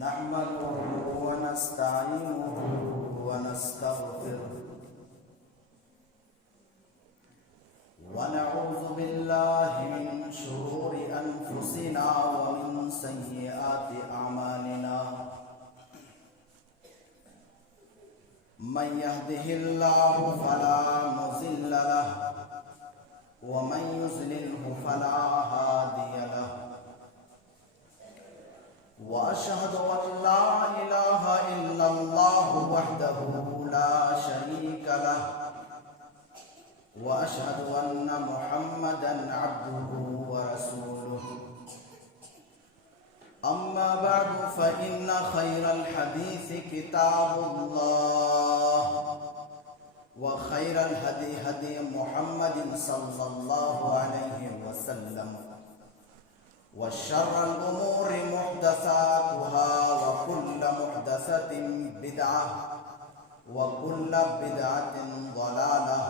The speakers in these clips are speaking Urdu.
نحمده ونستعينه ونستغفره ونعوذ بالله من شرور أنفسنا ومن سيئات أعمالنا من يهده الله فلا مضل له ومن يضلله فلا هادي له وأشهد أن لا إله إلا الله وحده لا شريك له وأشهد أن محمدا عبده ورسوله أما بعد فإن خير الحديث كتاب الله وخير الهدي هدي محمد صلى الله عليه وسلم وشر الأمور محدثاتها وكل محدثة بدعة وكل بدعة ضلالة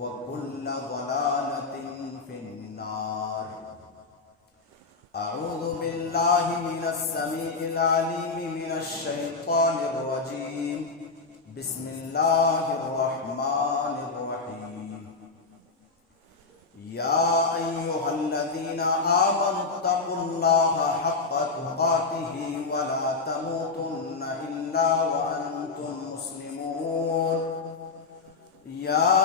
وكل ضلالة في النار. أعوذ بالله من السميع العليم من الشيطان الرجيم. بسم الله الرحمن الرحيم. يا أيها الذين آمنوا اتقوا الله حق تقاته ولا تموتن إلا وأنتم مسلمون. يا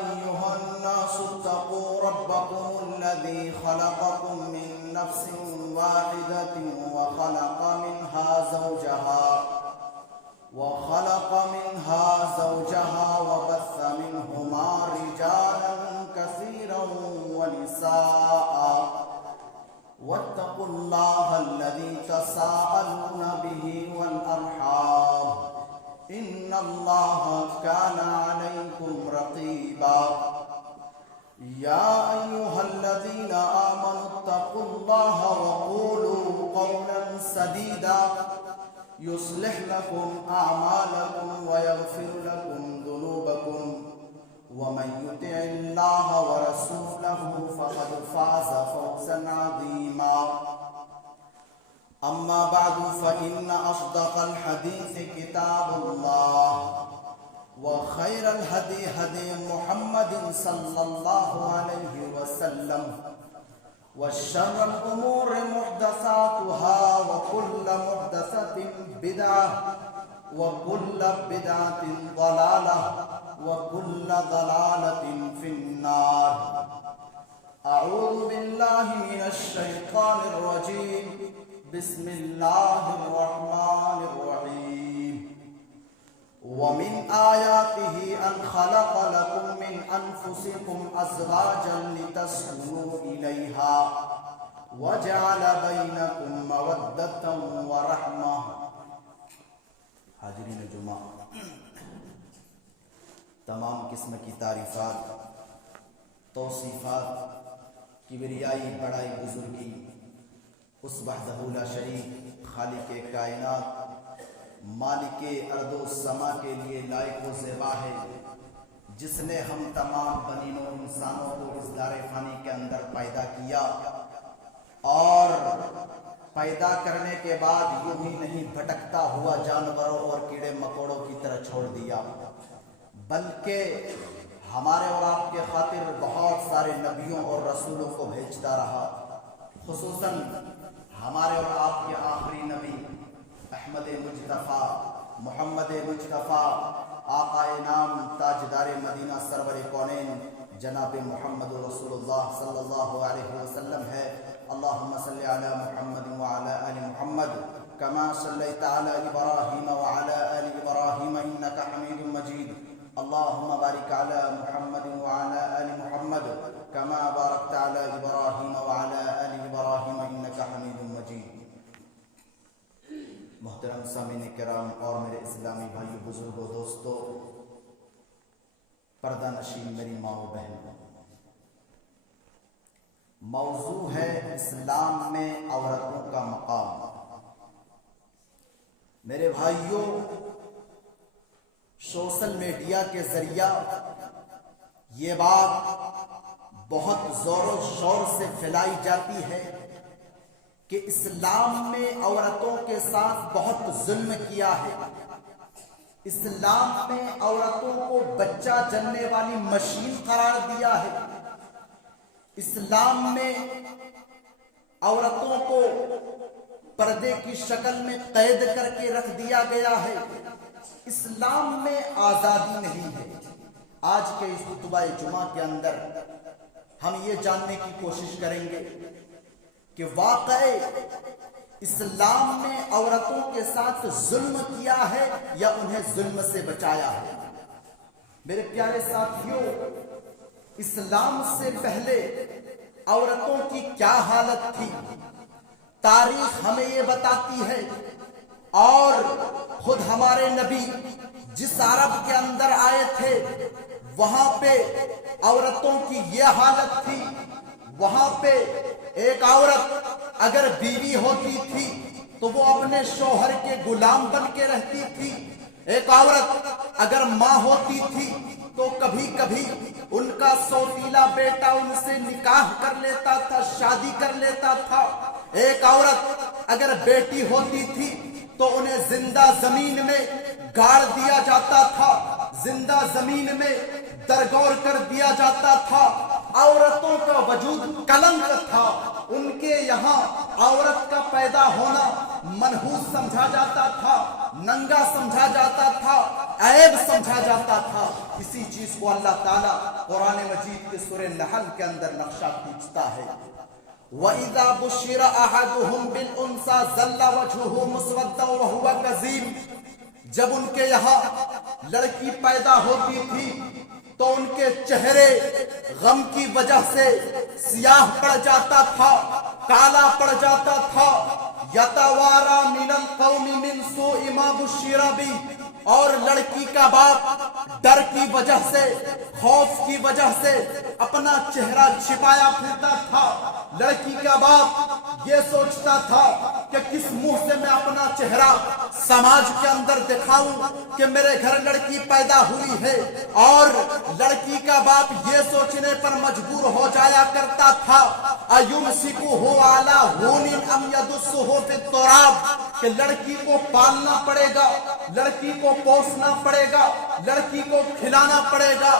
أيها الناس اتقوا ربكم الذي خلقكم من نفس واحدة وخلق منها زوجها وبث منهما رجالا كثيرا ونساء واتقوا الله الذي تساءلون به والأرحام إن الله كان عليكم رقيبا. يا أيها الذين آمنوا اتقوا الله وقولوا قولا سديدا يصلح لكم أعمالكم ويغفر لكم ذنوبكم ومن يطع الله ورسوله فقد فاز فوزا عظيما. أما بعد فإن أصدق الحديث كتاب الله وخير الهدي هدي محمد صلى الله عليه وسلم وشر الأمور محدثاتها وكل محدثة بدعة وكل بدعة ضلالة وكل ضلالة في النار. أعوذ بالله من الشيطان الرجيم. بسم الله الرحمن الرحيم. ومن آياته أن خلق لكم من أنفسكم أزواجا لتسكنوا إليها وجعل بينكم مودة ورحمة. حاضرین جمعہ، تمام قسم کی تعریفات، توصیفات، کبریائی، بڑائی، بزرگی اس وحدہ لا شریک خالق کائنات مالک ارض و سما کے لیے لائق و زیبا ہے، جس نے ہم تمام بنین و انسانوں کو اس دار فانی کے اندر پیدا کیا اور پیدا کرنے کے بعد یوں ہی نہیں بھٹکتا ہوا جانوروں اور کیڑے مکوڑوں کی طرح چھوڑ دیا، بلکہ ہمارے اور آپ کے خاطر بہت سارے نبیوں اور رسولوں کو بھیجتا رہا، خصوصاً ہمارے اور آپ کے آخری نبی احمد مجتبیٰ محمد مجتبیٰ آقا نام تاجدار مدینہ سرور کونین جناب محمد رسول اللہ صلی اللہ علیہ وسلم ہے۔ اللہم صلی علی محمد وعلی آل محمد کما صلیت علی ابراہیم وعلی آل ابراہیم انکا حمید مجید۔ اللہم بارک علی محمد وعلی آل محمد کما بارکت علی ابراہیم وعلی آل ابراہیم انکا حمید مجید۔ محترم سامعین کرام اور میرے اسلامی بھائیو، بزرگوں، دوستو، پردہ نشین میری ماں و بہن، موضوع ہے اسلام میں عورتوں کا مقام۔ میرے بھائیو، سوشل میڈیا کے ذریعہ یہ بات بہت زور و شور سے پھیلائی جاتی ہے کہ اسلام میں عورتوں کے ساتھ بہت ظلم کیا ہے. اسلام میں عورتوں کو بچہ جننے والی مشین قرار دیا ہے. اسلام میں عورتوں کو پردے کی شکل میں قید کر کے رکھ دیا گیا ہے. اسلام میں آزادی نہیں ہے. آج کے اس خطبہ جمعہ کے اندر ہم یہ جاننے کی کوشش کریں گے کہ واقع اسلام نے عورتوں کے ساتھ ظلم کیا ہے یا انہیں ظلم سے بچایا ہے. میرے پیارے ساتھیوں، اسلام سے پہلے عورتوں کی کیا حالت تھی تاریخ ہمیں یہ بتاتی ہے، اور خود ہمارے نبی جس عرب کے اندر آئے تھے وہاں پہ عورتوں کی یہ حالت تھی. وہاں پہ ایک عورت اگر بیوی ہوتی تھی تو وہ اپنے شوہر کے غلام بن کے رہتی تھی. ایک عورت اگر ماں ہوتی تھی تو کبھی کبھی ان کا سوتیلا بیٹا ان سے نکاح کر لیتا تھا، شادی کر لیتا تھا. ایک عورت اگر بیٹی ہوتی تھی تو انہیں زندہ زمین میں گاڑ دیا جاتا تھا، زندہ زمین میں درگور کر دیا جاتا تھا. عورتوں کا وجود کلنک تھا. ان کے یہاں عورت کا پیدا ہونا منحوس سمجھا جاتا تھا، ننگا سمجھا جاتا تھا، عیب سمجھا جاتا تھا. اسی چیز کو اللہ تعالیٰ قرآن مجید کے سورہ نحل کے اندر نقشہ کھینچتا ہے. وَإِذَا بُشِّرَ أَحَدُهُمْ بِالْأُنْثَىٰ ظَلَّ وَجْهُهُ مُسْوَدًّا وَهُوَ كَظِيمٌ. جب ان کے یہاں لڑکی پیدا ہوتی تھی تو ان کے چہرے غم کی وجہ سے سیاہ پڑ جاتا تھا، کالا پڑ جاتا تھا. یتوارا من القوم من سوء ما بشر بہ. اور لڑکی کا باپ ڈر کی وجہ سے، خوف کی وجہ سے اپنا چہرہ چھپایا پھرتا تھا. لڑکی کا باپ یہ سوچتا تھا کہ کس منہ سے میں اپنا چہرہ سماج کے اندر دکھاؤں کہ میرے گھر لڑکی پیدا ہوئی ہے. اور لڑکی کا باپ یہ سوچنے پر مجبور ہو جایا کرتا تھا ایمسکہ علی ہون ام یدسہ فی التراب، کہ لڑکی کو پالنا پڑے گا، لڑکی کو پوسنا پڑے گا، لڑکی کو کھلانا پڑے گا،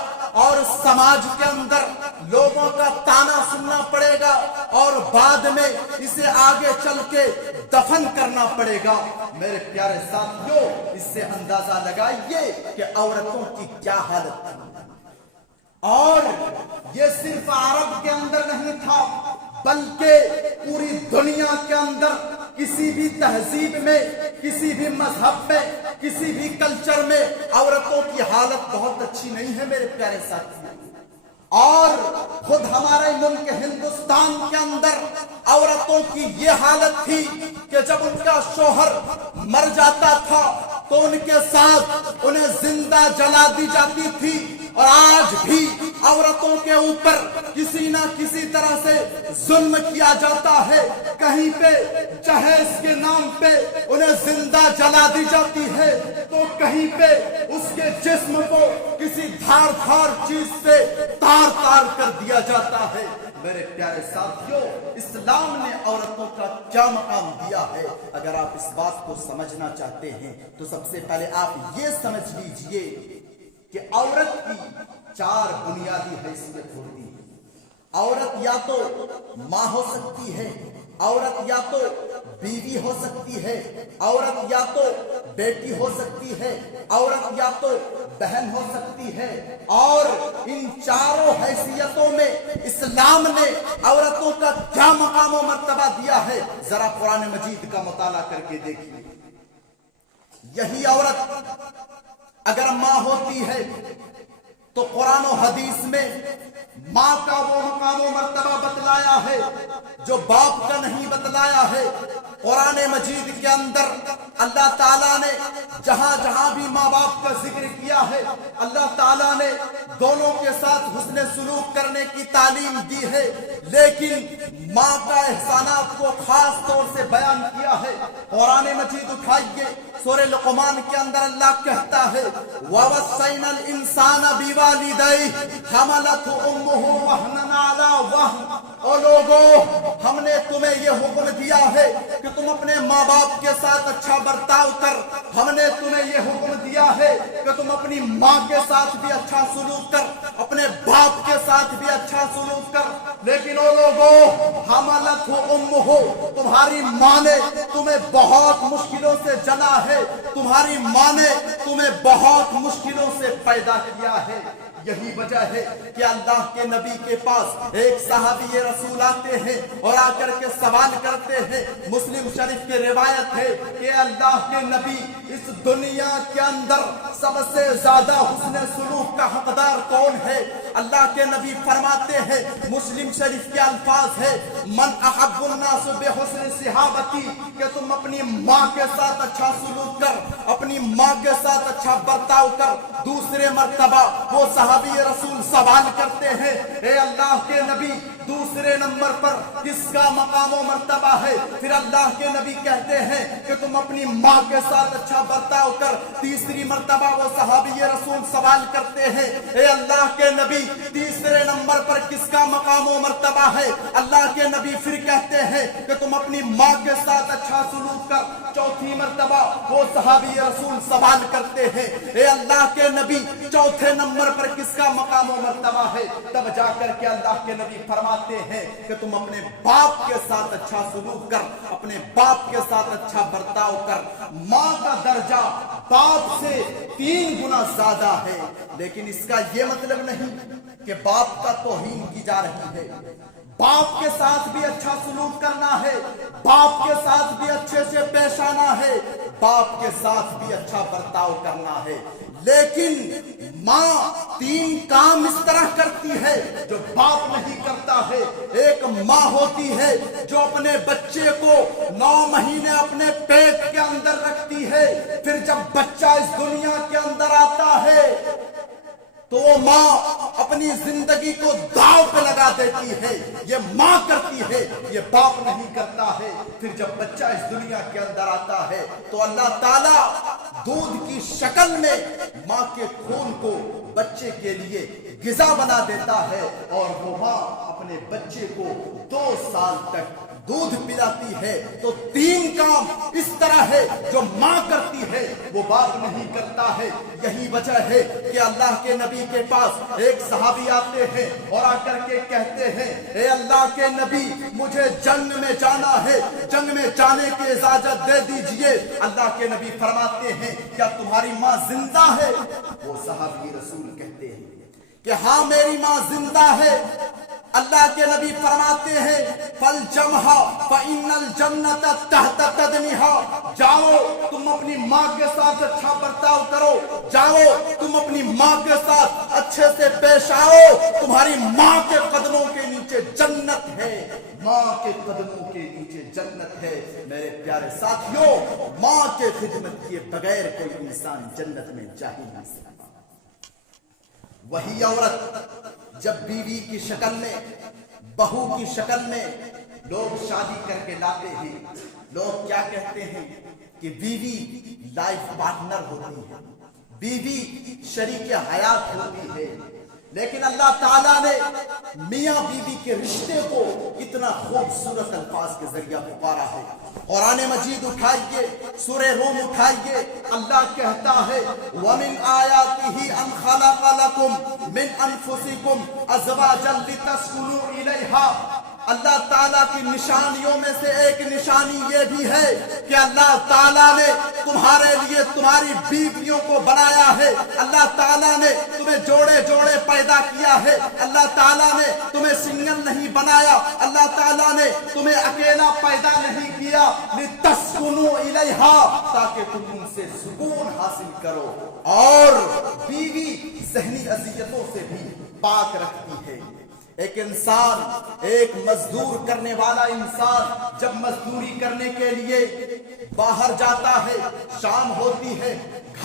اور سماج کے اندر لوگوں کا تانا سننا پڑے گا، اور بعد میں اسے آگے چل کے دفن کرنا پڑے گا. میرے پیارے ساتھیوں، اس سے اندازہ لگائیے کہ عورتوں کی کیا حالت تھی. اور یہ صرف عرب کے اندر نہیں تھا بلکہ پوری دنیا کے اندر کسی بھی تہذیب میں، کسی بھی مذہب میں، کسی بھی کلچر میں عورتوں کی حالت بہت اچھی نہیں ہے میرے پیارے ساتھیوں. اور خود ہمارے ملک ہندوستان کے اندر عورتوں کی یہ حالت تھی کہ جب ان کا شوہر مر جاتا تھا تو ان کے ساتھ انہیں زندہ جلا دی جاتی تھی. اور آج بھی عورتوں کے اوپر کسی نہ کسی طرح سے ظلم کیا جاتا ہے. کہیں پہ جہیز کے نام پہ انہیں زندہ جلا دی جاتی ہے تو کہیں پہ اس کے جسم کو کسی دھار دھار چیز سے تار تار کر دیا جاتا ہے. میرے پیارے ساتھیوں، اسلام نے عورتوں کا کیا مقام دیا ہے؟ اگر آپ اس بات کو سمجھنا چاہتے ہیں تو سب سے پہلے آپ یہ سمجھ لیجئے کہ عورت کی 4 بنیادی حیثیت ہوتی ہے. عورت یا تو ماں ہو سکتی ہے، عورت یا تو بیوی ہو سکتی ہے، عورت یا تو بیٹی ہو سکتی ہے، عورت یا تو بہن ہو سکتی ہے. اور ان 4 حیثیتوں میں اسلام نے عورتوں کا کیا مقام و مرتبہ دیا ہے ذرا قرآن مجید کا مطالعہ کر کے دیکھیے. یہی عورت اگر ماں ہوتی ہے تو قرآن و حدیث میں ماں کا وہ مقام و مرتبہ بتلایا ہے جو باپ کا نہیں بتلایا ہے. قرآن مجید کے اندر اللہ تعالیٰ نے جہاں جہاں بھی ماں باپ کا ذکر کیا ہے اللہ تعالیٰ نے دونوں کے ساتھ حسن سلوک کرنے کی تعلیم دی ہے، لیکن ماں کا احسانات کو خاص طور سے بیان کیا ہے. قرآن مجید اٹھائیے، سورہ لقمان کے اندر اللہ کہتا ہے وَوَصَّيْنَا الْإِنسَانَ بِوَالِدَيْهِ حَمَلَتْهُ أُمُّهُ وَهْنًا عَلَى وَهْنٍ او لوگوں ہم نے تمہیں یہ حکم دیا ہے کہ تم اپنے ماں باپ کے ساتھ اچھا برتاؤ کر، ہم نے تمہیں یہ حکم دیا ہے کہ تم اپنی ماں کے ساتھ بھی اچھا سلوک کر، اپنے باپ کے ساتھ بھی اچھا سلوک کر، لیکن او لوگوں حملتہ امہ، تمہاری ماں نے تمہیں بہت مشکلوں سے جنا ہے، تمہاری ماں نے تمہیں بہت مشکلوں سے پیدا کیا ہے۔ یہی وجہ ہے کہ اللہ کے نبی کے پاس ایک صحابی رسول آتے ہیں اور آ کر کے سوال کرتے ہیں۔ مسلم شریف کی روایت ہے کہ اللہ کے نبی اس دنیا کے اندر سب سے زیادہ حسن سلوک کا حقدار کون ہے؟ اللہ کے نبی فرماتے ہیں، مسلم شریف کے الفاظ ہے، من احب الناس بحسن صحابتی، کہ تم اپنی ماں کے ساتھ اچھا سلوک کر، اپنی ماں کے ساتھ اچھا برتاؤ کر۔ دوسرے مرتبہ وہ صحابی رسول سوال کرتے ہیں، اے اللہ کے نبی دوسرے نمبر پر کس کا مقام و مرتبہ ہے؟ پھر اللہ کے نبی کہتے ہیں کہ تم اپنی ماں کے ساتھ اچھا برتاؤ کر۔ تیسری مرتبہ وہ صحابی رسول سوال کرتے ہیں، اے اللہ کے نبی تیسرے نمبر پر کس کا مقام و مرتبہ ہے؟ اللہ کے نبی پھر کہتے ہیں کہ تم اپنی ماں کے ساتھ اچھا سلوک کر۔ چوتھی مرتبہ وہ صحابی رسول سوال کرتے ہیں، اے اللہ کے نبی چوتھے نمبر پر کس کا مقام و مرتبہ ہے؟ تب جا کر کے اللہ کے نبی فرماتے ہیں کہ تم اپنے باپ کے ساتھ اچھا سلوک کر، اپنے باپ کے ساتھ اچھا برتاؤ کر۔ ماں کا درجہ باپ سے 3 گنا زیادہ ہے، لیکن اس کا یہ مطلب نہیں کہ باپ کا توہین کی جا رہی ہے۔ باپ کے ساتھ بھی اچھا سلوک کرنا ہے، باپ کے ساتھ بھی اچھے سے پیش آنا ہے، باپ کے ساتھ بھی اچھا برتاؤ کرنا ہے، لیکن ماں 3 کام اس طرح کرتی ہے جو باپ نہیں کرتا ہے۔ ایک ماں ہوتی ہے جو اپنے بچے کو 9 مہینے اپنے پیٹ کے اندر رکھتی ہے، پھر جب بچہ اس دنیا کے اندر آتا ہے تو وہ ماں اپنی زندگی کو داؤ پہ لگا دیتی ہے۔ یہ ماں کرتی ہے، یہ باپ نہیں کرتا ہے۔ پھر جب بچہ اس دنیا کے اندر آتا ہے تو اللہ تعالیٰ دودھ کی شکل میں ماں کے خون کو بچے کے لیے غذا بنا دیتا ہے، اور وہ ماں اپنے بچے کو 2 سال تک دودھ پلاتی ہے۔ تو 3 کام اس طرح ہے جو ماں کرتی ہے وہ باپ نہیں کرتا ہے۔ یہی وجہ ہے کہ اللہ کے نبی کے پاس ایک صحابی آتے ہیں اور آ کر کے کہتے ہیں، اے اللہ کے نبی مجھے جنگ میں جانا ہے، جنگ میں جانے کی اجازت دے دیجئے۔ اللہ کے نبی فرماتے ہیں، کیا تمہاری ماں زندہ ہے؟ وہ صحابی رسول کہتے ہیں کہ ہاں میری ماں زندہ ہے۔ اللہ کے نبی فرماتے ہیں، فَالْجَمْهَا فَإِنَّ الْجَنَّةَ تَحْتَ قَدْمِهَا، جاؤ تم اپنی ماں کے ساتھ اچھا برتاؤ کرو، جاؤ تم اپنی ماں کے ساتھ اچھے سے پیش آؤ، تمہاری ماں کے قدموں کے نیچے جنت ہے، ماں کے قدموں کے نیچے جنت ہے۔ میرے پیارے ساتھیوں، ماں کے خدمت کیے بغیر کوئی انسان جنت میں جا ہی نہیں سکتا۔ وہی عورت جب بیوی کی شکل میں، بہو کی شکل میں لوگ شادی کر کے لاتے ہیں، لوگ کیا کہتے ہیں کہ بیوی لائف پارٹنر ہوتی ہے، بیوی شریک حیات ہوتی ہے، لیکن اللہ تعالیٰ نے میاں بیوی کے رشتے کو اتنا خوبصورت الفاظ کے ذریعہ پکارا ہے۔ قرآن مجید اٹھائیے، سورہ روم اٹھائیے، اللہ کہتا ہے وَمِنْ آيَاتِهِ أَنْ خَلَقَ لَكُمْ مِنْ أَنفُسِكُمْ أَزْوَاجًا لِتَسْكُنُوا إِلَيْهَا۔ اللہ تعالیٰ کی نشانیوں میں سے ایک نشانی یہ بھی ہے کہ اللہ تعالیٰ نے تمہارے لیے تمہاری بیویوں کو بنایا ہے، اللہ تعالیٰ نے تمہیں جوڑے جوڑے پیدا کیا ہے، اللہ تعالیٰ نے تمہیں سنگل نہیں بنایا، اللہ تعالیٰ نے تمہیں اکیلا پیدا نہیں کیا، لِتَسْكُنُوا إِلَيْهَا، تاکہ تم ان سے سکون حاصل کرو۔ اور بیوی ذہنی اذیتوں سے بھی پاک رکھتی ہے۔ ایک انسان، ایک مزدور کرنے والا انسان جب مزدوری کرنے کے لیے باہر جاتا ہے، شام ہوتی ہے،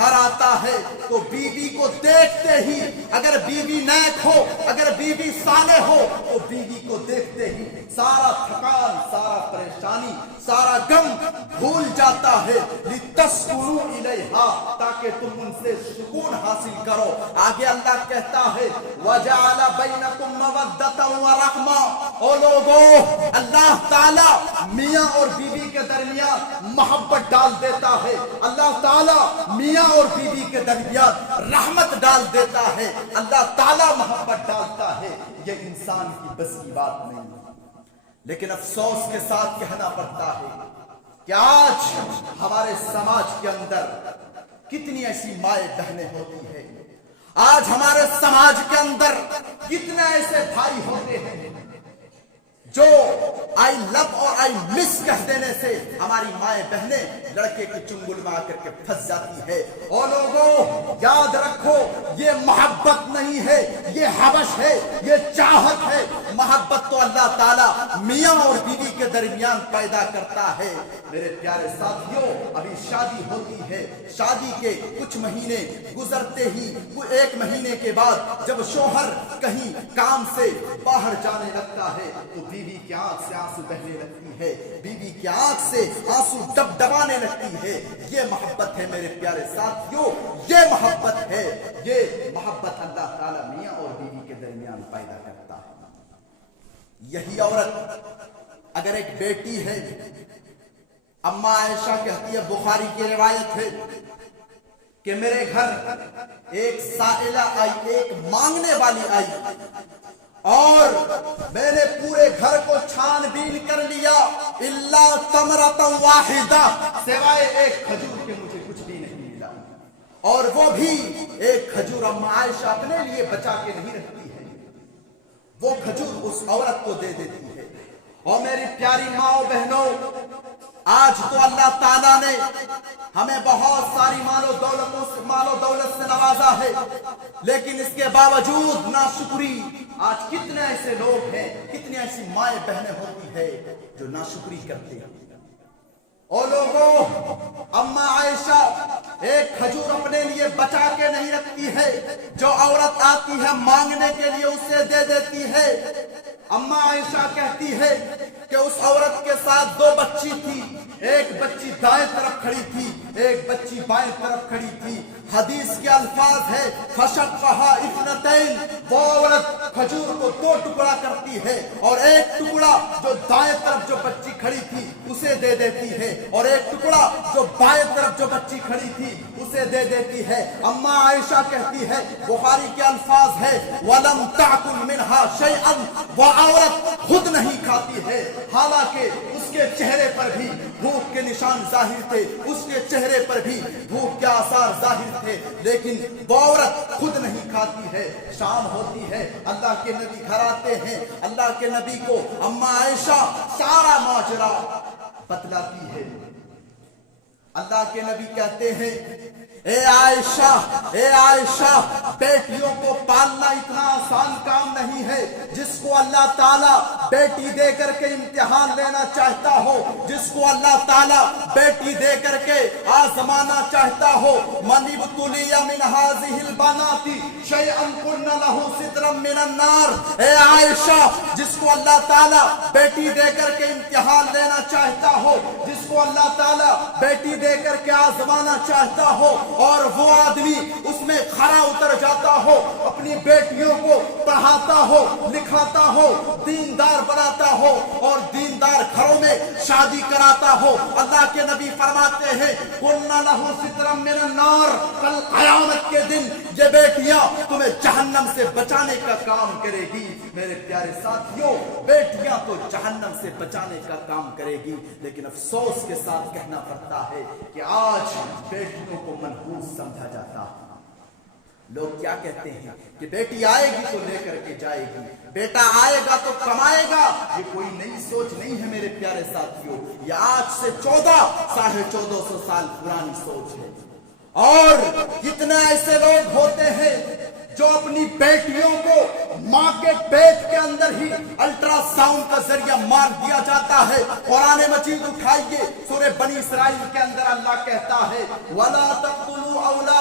گھر آتا ہے تو بیوی کو دیکھتے ہی اگر بیوی نیک ہو, اگر بیوی صالح ہو تو بیوی کو دیکھتے ہی سارا تھکان, سارا پریشانی, سارا غم بھول جاتا ہے. لِتَسْكُنُوا إِلَيْهَا, تاکہ تم ان سے سکون حاصل کرو. آگے اللہ کہتا ہے وَجَعَلَ بَيْنَكُمْ مَوَدَّةً وَرَحْمَةً. او لوگو, اللہ تعالی میاں اور بیوی کے درمیان محبت ڈال دیتا ہے. اللہ تعالی میاں اور بیوی کے درمیان رحمت ڈال دیتا ہے. اللہ تعالی محبت ڈالتا ہے. یہ انسان کی بس کی بات نہیں. لیکن افسوس کے ساتھ کہنا پڑتا ہے کہ آج ہمارے سماج کے اندر کتنی ایسی مائیں بہنیں ہوتی ہیں. آج ہمارے سماج کے اندر کتنے ایسے بھائی ہوتے ہیں جو آئی لو اور آئی مس کہہ دینے سے ہماری مائیں بہنیں لڑکے کی چنگل میں آ کر کے پھنس جاتی ہے. اور لوگوں یاد رکھو, یہ محبت نہیں ہے, یہ حوث ہے, یہ چاہت ہے. محبت تو اللہ تعالیٰ میاں اور بیوی کے درمیان پیدا کرتا ہے. میرے پیارے ساتھیوں, ابھی شادی ہوتی ہے, شادی کے کچھ مہینے گزرتے ہی 1 مہینے کے بعد جب شوہر کہیں کام سے باہر جانے لگتا ہے تو بیوی کی آنکھ سے آنسو بہنے لگتی ہے, بیوی کی آنکھ سے آنسو ڈبڈبانے لگتی ہے. یہ محبت ہے میرے پیارے ساتھیوں, یہ محبت ہے. یہ محبت اللہ تعالیٰ میاں اور بیوی کے درمیان پیدا کرتا ہے. یہی عورت اگر ایک بیٹی ہے, اماں عائشہ کہتی ہے, بخاری کی روایت ہے کہ میرے گھر ایک سائلہ آئی, ایک مانگنے والی آئی, اور میں نے پورے گھر کو چھان بین کر لیا الا تمرۃ واحدہ, سوائے ایک کھجور کے مجھے کچھ بھی نہیں ملا. اور وہ بھی ایک کھجور اماں عائشہ اپنے لیے بچا کے نہیں رکھتی ہے, وہ کھجور اس عورت کو دے دیتی ہے. اور میری پیاری ماں بہنوں, آج تو اللہ تعالیٰ نے ہمیں بہت ساری مال و دولت سے نوازا ہے, لیکن اس کے باوجود ناشکری. آج کتنے ایسے لوگ ہیں, کتنی ایسی مائیں بہنیں ہوتی ہیں جو ناشکری کرتے ہیں. اور لوگوں, اماں عائشہ ایک کھجور اپنے لیے بچا کے نہیں رکھتی ہے, جو عورت آتی ہے مانگنے کے لیے اسے دے دیتی ہے. اماں عائشہ کہتی ہے کہ اس عورت کے ساتھ 2 بچی تھی, ایک بچی دائیں طرف کھڑی تھی, ایک بچی بائیں طرف کھڑی تھی. حدیث کے الفاظ ہے فشقها اثنتین, وہ عورت کھجور کو 2 ٹکڑا کرتی ہے اور ایک ٹکڑا جو دائیں طرف جو بچی کھڑی تھی اسے دے دیتی ہے, اور ایک ٹکڑا جو بائیں طرف جو بچی کھڑی تھی اسے دے دیتی ہے. اماں عائشہ کہتی ہے, بخاری کے الفاظ ہے وَلَمْ تَعْكُلْ مِنْهَا شَيْئًا, وہ عورت خود نہیں کھاتی ہے, حالانکہ اس کے چہرے پر بھی بھوک کے نشان ظاہر تھے, اس کے چہرے پر بھی بھوک کے آثار ظاہر تھے, لیکن وہ عورت خود نہیں کھاتی ہے. شام ہوتی ہے, اللہ کے نبی گھر آتے ہیں, اللہ کے نبی کو اماں عائشہ سارا ماجرا بتلاتی ہے. اللہ کے نبی کہتے ہیں اے عائشہ, بیٹیوں کو پالنا اتنا آسان کام نہیں ہے. جس کو اللہ تعالیٰ بیٹی دے کر کے امتحان لینا چاہتا ہو, جس کو اللہ تعالیٰ بیٹی دے کر کے آزمانا چاہتا ہو, من ابتلی من هذه البنات شیئا قلنا له سترا من النار. اے عائشہ, جس کو اللہ تعالیٰ بیٹی دے کر کے امتحان لینا چاہتا ہو, جس کو اللہ تعالیٰ بیٹی دے کر کے آزمانا چاہتا ہو, اور وہ آدمی اس میں کھرا اتر جاتا ہو, اپنی بیٹیوں کو پڑھاتا ہو, لکھاتا ہو, دیندار بناتا ہو, اور دیندار گھروں میں شادی کراتا ہو, اللہ کے نبی فرماتے ہیں قُلْنَا لَهُ سِتْرًا مِّنَ النَّارِ, کل قیامت کے دن یہ بیٹیاں تمہیں جہنم سے بچانے کا کام کرے گی. میرے پیارے ساتھیوں, بیٹیاں تو جہنم سے بچانے کا کام کرے گی, لیکن افسوس کے ساتھ کہنا پڑتا ہے کہ آج بیٹیوں کو منحوس سمجھا جاتا ہے. لوگ کیا کہتے ہیں کہ بیٹی آئے گی تو لے کر کے جائے گی, بیٹا آئے گا تو کمائے گا. یہ کوئی نئی سوچ نہیں ہے میرے پیارے ساتھیوں, یہ آج سے 1400 سال پرانی سوچ ہے. اور کتنے ایسے لوگ ہوتے ہیں جو اپنی بیٹیوں کو ماں کے پیٹ کے اندر ہی الٹرا ساؤنڈ کا ذریعہ مار دیا جاتا ہے. قرآن مجید اٹھائیے, سورہ بنی اسرائیل کے اندر اللہ کہتا ہے وَلَا تَقْتُلُوا أَوْلَادَكُمْ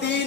3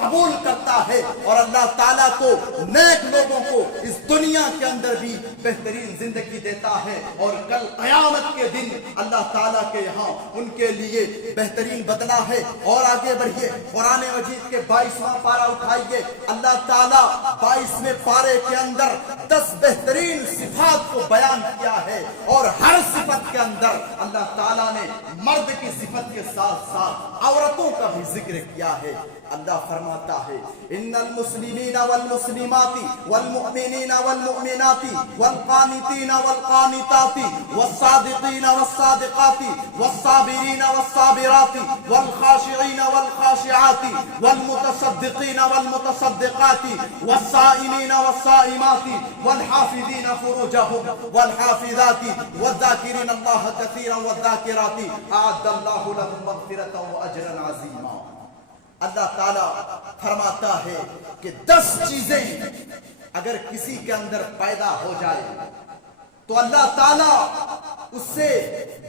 قبول کرتا ہے اور اللہ تعالیٰ کو نیک لوگوں کو اس دنیا کے اندر بھی بہترین زندگی دیتا ہے اور کل قیامت کے دن اللہ تعالیٰ کے یہاں ان کے لیے بہترین بدلہ ہے۔ اور آگے بڑھیے، قرآن مجید کے 22واں پارہ اٹھائیے، اللہ تعالیٰ 22ویں پارے کے اندر 10 بہترین صفات کو بیان کیا ہے اور ہر صفت کے اندر اللہ تعالیٰ نے مرد کی صفت کے ساتھ ساتھ عورتوں کا بھی ذکر کیا ہے۔ اللہ فرماتا ہے ان المسلمین والمسلمات والمؤمنین والمؤمنات والقانتین والقانتات والصادقین والصادقات والصابرین والصابرات والخاشعین والخاشعات والمتصدقین والمتصدقات والصائمین والصائمات والحافظین فروجهم والحافظات والذاکرین اللہ کثیرا والذاکرات اعد اللہ لهم مغفرة واجرا عظیما۔ اللہ تعالیٰ فرماتا ہے کہ 10 چیزیں اگر کسی کے اندر پیدا ہو جائے تو اللہ تعالیٰ اس سے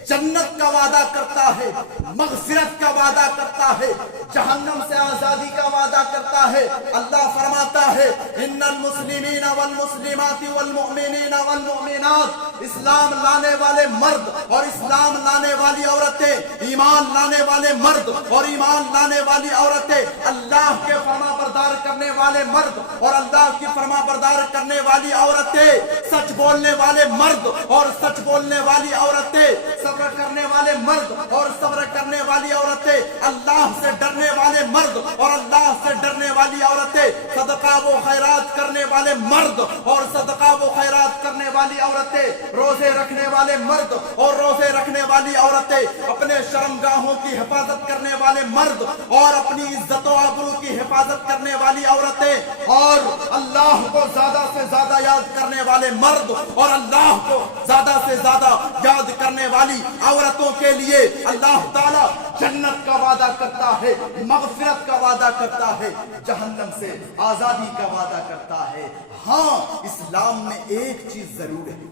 جنت کا وعدہ کرتا ہے، مغفرت کا وعدہ کرتا ہے، جہنم سے آزادی کا وعدہ کرتا ہے۔ اللہ فرماتا ہے ان المسلمین والمسلمات والمؤمنین والمؤمنات، اسلام لانے والے مرد اور اسلام لانے والی عورتیں، ایمان لانے والے مرد اور ایمان لانے والی عورتیں، اللہ کے فرما بردار کرنے والے مرد اور اللہ کی فرما بردار کرنے والی عورتیں، سچ بولنے والے مرد اور سچ بولنے والی عورتیں، صبر کرنے والے مرد اور صبر کرنے والی عورتیں، اللہ سے ڈرنے والے مرد اور اللہ سے ڈرنے والی عورتیں، صدقہ و خیرات کرنے والے مرد اور صدقہ و خیرات کرنے والی عورتیں، روزے رکھنے والے مرد اور روزے رکھنے والی عورتیں، اپنے شرمگاہوں کی حفاظت کرنے والے مرد اور اپنی عزت و آبرو کی حفاظت کرنے والی عورتیں، اور اللہ کو زیادہ سے زیادہ یاد کرنے والے مرد اور اللہ کو زیادہ سے زیادہ یاد کرنے والی عورتوں کے لیے اللہ تعالیٰ جنت کا وعدہ کرتا ہے، مغفرت کا وعدہ کرتا ہے، جہنم سے آزادی کا وعدہ کرتا ہے۔ ہاں، اسلام میں ایک چیز ضرور ہے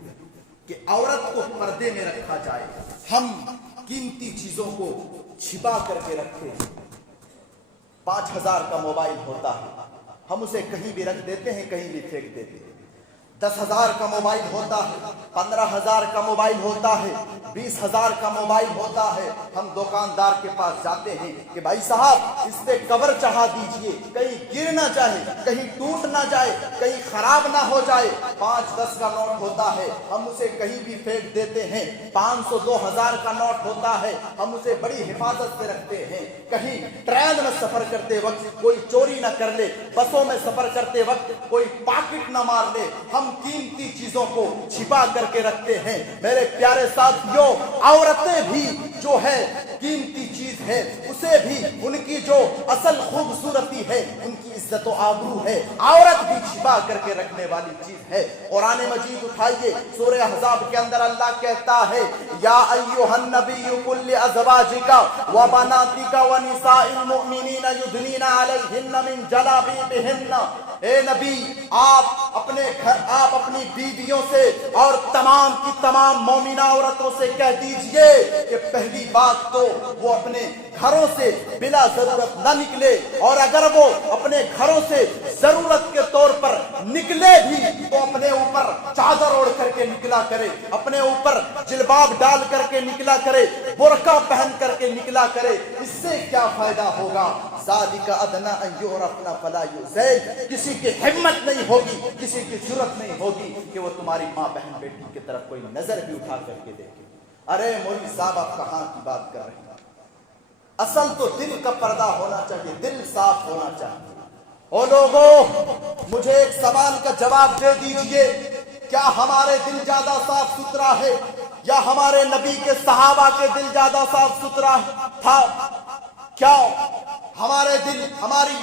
کہ عورت کو پردے میں رکھا جائے۔ ہم قیمتی چیزوں کو چھپا کر کے رکھتے ہیں۔ 5000 کا موبائل ہوتا ہے، ہم اسے کہیں بھی رکھ دیتے ہیں، کہیں بھی پھینک دیتے ہیں۔ 10,000 کا موبائل ہوتا ہے، 15,000 کا موبائل ہوتا ہے، 20,000 کا موبائل ہوتا ہے، ہم دکاندار کے پاس جاتے ہیں کہ بھائی صاحب اس پہ کور چڑھا دیجئے، کہیں گر نہ جائے، کہیں ٹوٹ نہ جائے، کہیں خراب نہ ہو جائے۔ 5-10 کا نوٹ ہوتا ہے، ہم اسے کہیں بھی پھینک دیتے ہیں۔ 500-2000 کا نوٹ ہوتا ہے، ہم اسے بڑی حفاظت سے رکھتے ہیں، کہیں ٹرین میں سفر کرتے وقت کوئی چوری نہ کر لے، بسوں میں سفر کرتے وقت کوئی پاکٹ نہ مار لے۔ ہم قیمتی چیزوں کو چھپا کر کے رکھتے ہیں۔ میرے پیارے ساتھیوں، عورتیں بھی جو ہے قیمتی چیز ہے، اسے بھی ان کی جو اصل خوبصورتی ہے، ان کی عزت و آبرو ہے، عورت بھی چھپا کر کے رکھنے والی چیز ہے۔ قرآن مجید اٹھائیے، سورہ احزاب کے اندر اللہ کہتا ہے یا ایھا النبی قل لازواجک وبناتک ونساء المؤمنین یدنین علیہن من جلابیبہن، اے نبی آپ اپنی بیویوں سے اور تمام کی تمام مومنہ عورتوں سے کہہ دیجئے کہ پہلی بات تو وہ اپنے گھروں سے بلا ضرورت نہ نکلے، اور اگر وہ اپنے گھروں سے ضرورت کے طور پر نکلے بھی تو اپنے اوپر چادر اوڑھ کر کے نکلا کرے، اپنے اوپر جلباب ڈال کر کے نکلا کرے، برقع پہن کر کے نکلا کرے۔ اس سے کیا فائدہ ہوگا؟ ذالک ادنی ان یعرفن فلا یؤذین، کسی کی ہمت نہیں ہوگی، کسی کی جرأت نہیں ہوگی کہ وہ تمہاری ماں بہن بیٹی کی طرف کوئی نظر بھی اٹھا کر کے دیکھے۔ ارے مولوی صاحب آپ کہاں کی بات کر رہے ہیں؟ اصل تو دل کا پردہ ہونا چاہیے، دل صاف ہونا چاہیے۔ او لوگوں، مجھے ایک سوال کا جواب دے دیجئے، کیا ہمارے دل زیادہ صاف ستھرا ہے یا ہمارے نبی کے صحابہ کے دل زیادہ صاف ستھرا تھا؟ کیا ہمارے دل، ہماری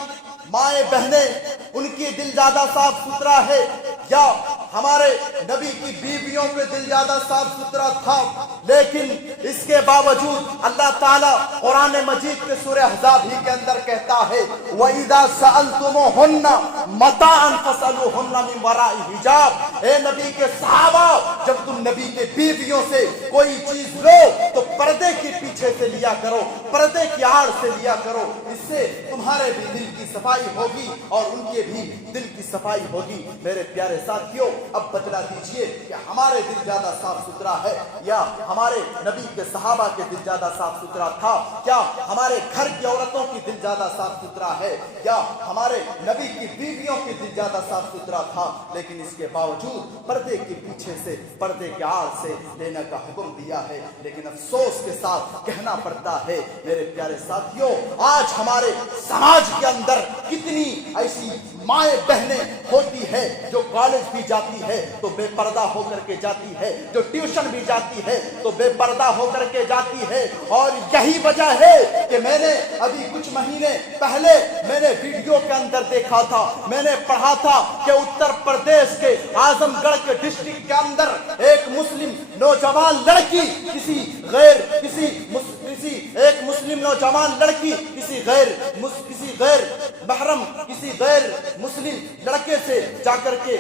مائیں بہنیں، ان کی دل زیادہ صاف ستھرا ہے یا ہمارے نبی کی بیویوں پہ دل زیادہ صاف ستھرا تھا؟ لیکن اس کے باوجود اللہ تعالیٰ قرآن مجید کے سورہ احزاب ہی کے اندر کہتا ہے وَإِذَا سَأَلْتُمُوهُنَّ مَتَاعًا فَاسْأَلُوهُنَّ مِنْ وَرَاءِ حِجَاب، اے نبی کے صحابہ، جب تم نبی کے بیویوں سے کوئی چیز لو تو پردے کے پیچھے سے لیا کرو، پردے کی آڑ سے لیا کرو، اس سے تمہارے بھی دل کی صفائی ہوگی اور ان کے بھی دل کی صفائی ہوگی۔ میرے پیارے ساتھیوں، اب بتلا دیجئے کہ ہمارے دل زیادہ صاف ستھرا ہے یا ہمارے نبی کے صحابہ کے دل زیادہ صاف ستھرا تھا؟ کیا ہمارے گھر کی عورتوں کی دل زیادہ صاف ستھرا ہے یا ہمارے نبی کی بیویوں کی دل زیادہ صاف ستھرا تھا؟ لیکن اس کے باوجود پردے کے پیچھے سے، پردے کے آڑ سے لینے کا حکم دیا ہے۔ لیکن افسوس کے ساتھ کہنا پڑتا ہے میرے پیارے ساتھیوں، آج ہمارے سماج کے اندر کتنی ایسی مائیں بہنیں ہوتی ہے جو کالج بھی جاتی ہے تو بے پردہ ہو کر کے جاتی ہے، جو ٹیوشن بھی جاتی ہے تو بے پردہ ہو کر کے جاتی ہے۔ اور یہی وجہ ہے کہ میں نے ابھی کچھ مہینے پہلے میں نے ویڈیو کے اندر دیکھا تھا، میں نے پڑھا تھا کہ اتر پردیش کے اعظم گڑھ کے ڈسٹرکٹ کے اندر ایک مسلم نوجوان لڑکی ایک مسلم نوجوان لڑکی کسی غیر محرم، کسی غیر مسلم لڑکے سے جا کر کے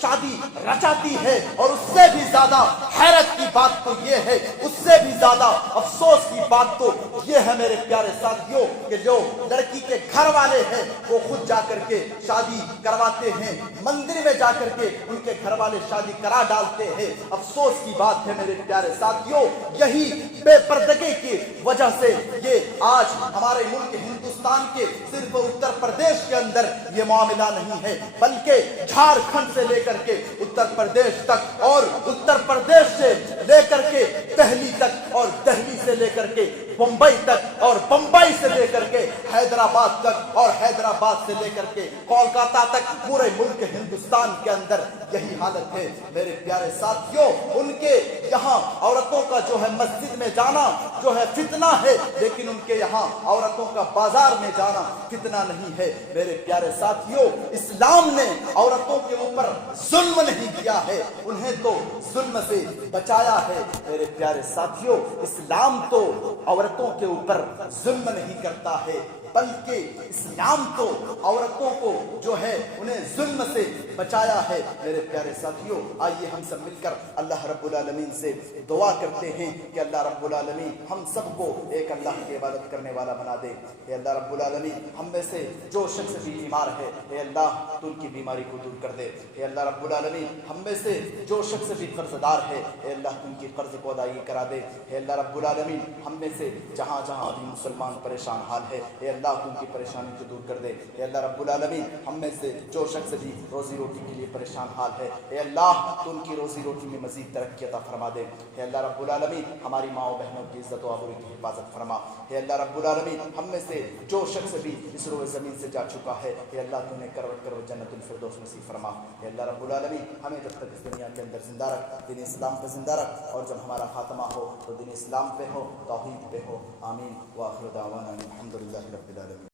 شادی رچاتی ہے۔ اور اس سے بھی زیادہ حیرت کی بات تو یہ ہے، اس سے بھی زیادہ افسوس کی بات تو یہ ہے میرے پیارے ساتھیوں کہ جو لڑکی کے گھر والے ہیں وہ خود جا کر کے شادی کرواتے ہیں، مندر میں جا کر کے ان کے گھر والے شادی کرا ڈالتے ہیں۔ افسوس کی بات ہے میرے پیارے ساتھیوں، یہی بے پردگی کی وجہ سے یہ آج ہمارے ملک ہندوستان کے صرف اتر پردیش کے اندر یہ معاملہ نہیں ہے، بلکہ جھارکھنڈ سے لے کر کے اتر پردیش تک، اور اتر پردیش سے لے کر کے دہلی تک، اور دہلی سے لے کر کے بمبئی تک، اور بمبئی سے لے کر کے حیدرآباد تک، اور حیدرآباد سے لے کر کے کولکاتہ تک، پورے ملک ہندوستان کے اندر یہی حالت ہے میرے پیارے ساتھیوں۔ ان کے یہاں عورتوں کا جو ہے مسجد میں جانا جو ہے فتنہ ہے، لیکن ان کے یہاں عورتوں کا بازار میں جانا فتنہ نہیں ہے میرے پیارے ساتھیوں۔ اسلام نے عورتوں کے اوپر ظلم نہیں کیا ہے، انہیں تو ظلم سے بچایا ہے میرے پیارے ساتھیوں۔ اسلام تو عورتوں کے اوپر ظلم نہیں کرتا ہے، بلکہ اسلام تو عورتوں کو جو ہے انہیں ظلم سے بچایا ہے میرے پیارے ساتھیوں۔ آئیے ہم سب مل کر اللہ رب العالمین سے دعا کرتے ہیں کہ اللہ رب العالمین ہم سب کو ایک اللہ کی عبادت کرنے والا بنا دے۔ اے اللہ رب العالمین ہم میں سے جو شخص بھی بیمار ہے اے اللہ تو ان کی بیماری کو دور کر دے۔ اے اللہ رب العالمین ہم میں سے جو شخص بھی قرض دار ہے اے اللہ تو ان کی قرض کو ادائیگی کرا دے۔ اے اللہ رب العالمین ہم میں سے جہاں جہاں بھی مسلمان پریشان حال ہے اے اللہ تو ان کی پریشانی کو دور کر دے۔ اے اللہ رب العالمین ہم میں سے جو شخص بھی روزی روٹی کے لیے پریشان حال ہے اے اللہ تو ان کی روزی روٹی میں مزید ترقی عطا فرما دے۔ اے اللہ رب العالمین ہماری ماؤں بہنوں کی عزت و آبرو کی حفاظت فرما۔ اے اللہ رب العالمین ہم میں سے جو شخص بھی اس روئے زمین سے جا چکا ہے اے اللہ تو انہیں کروٹ کروٹ جنت الفردوس نصیب فرما۔ اے اللہ رب العالمین ہمیں جب تک اس دنیا کے اندر زندہ رکھ، دین اسلام پہ زندہ رکھ، اور جب ہمارا خاتمہ ہو تو دین اسلام پہ ہو، توحید پہ ہو۔ آمین۔ وآخر دعوانا الحمدللہ رب العالمین۔